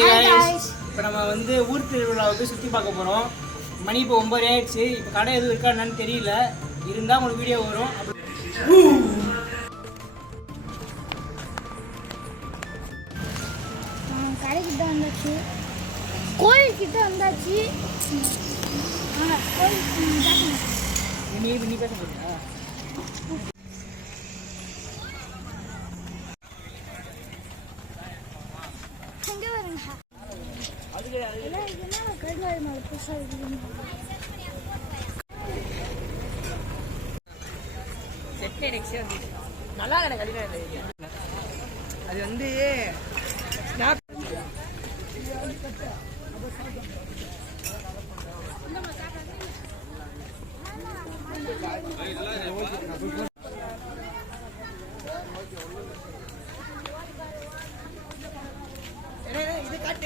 இப்போ நம்ம வந்து ஊர் திருவிழாவுக்கு சுற்றி பார்க்க போகிறோம் மணி இப்போ ஒம்பது ஆயிடுச்சு. இப்போ கடை எதுவும் இருக்கா என்னன்னு தெரியல. இருந்தால் உங்களுக்கு வீடியோ வரும். கடைக்கிட்ட வந்தாச்சு. கோயில்கிட்ட வந்தாச்சு. நீ நீ பேச போறியா? நல்லா எனக்கு அது வந்து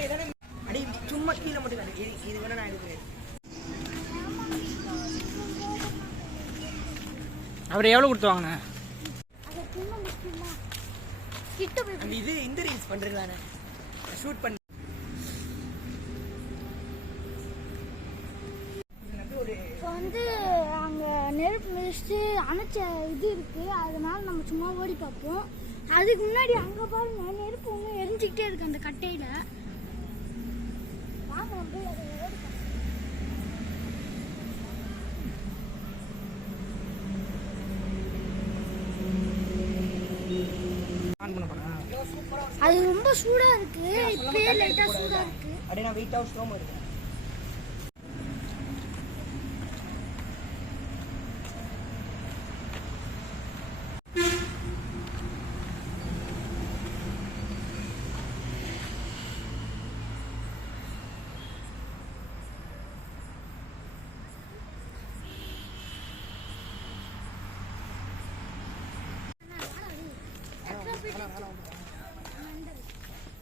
இது காட்டு அடி சும்மா கீழே மட்டும் காட்டு இது இது வேணா நான் எடுக்கிறேன் அவர் எவ்வளோ கொடுத்து வாங்கின? சும்மா கிட்ட போய் இது இந்த ரீல்ஸ் பண்ணுறீங்களாண்ணே ஷூட் பண்ணி இப்போ வந்து அங்கே நெருப்பு மிதிச்சுட்டு அணைச்ச இது இருக்குது அதனால நம்ம சும்மா ஓடி பார்ப்போம். அதுக்கு முன்னாடி அங்கே பாருங்க நெருப்பு ஒன்று எரிஞ்சிக்கிட்டே இருக்குது அந்த கட்டையில். அதை ரொம்ப சூடா இருக்கு. இப்பயே லைட்டா சூடா இருக்கு. அப்படியே நான் வெயிட் ஹவுஸ் ரூம் இருக்கேன்.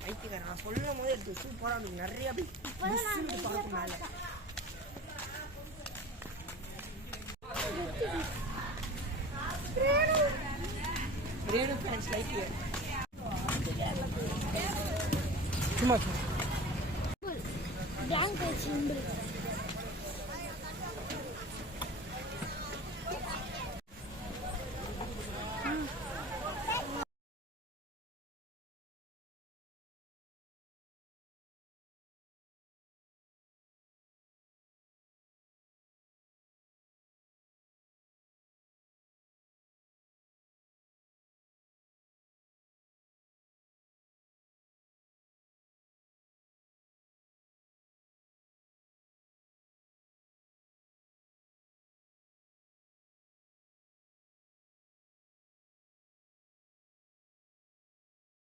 பைத்தியக்காரன் நான் சொல்லும் போது எடுத்து சூப்பராக நிறைய அப்படி பார்க்கும் மேலே ரேணு ஃபேன்ஸ் லைக் சும்மா சும்மா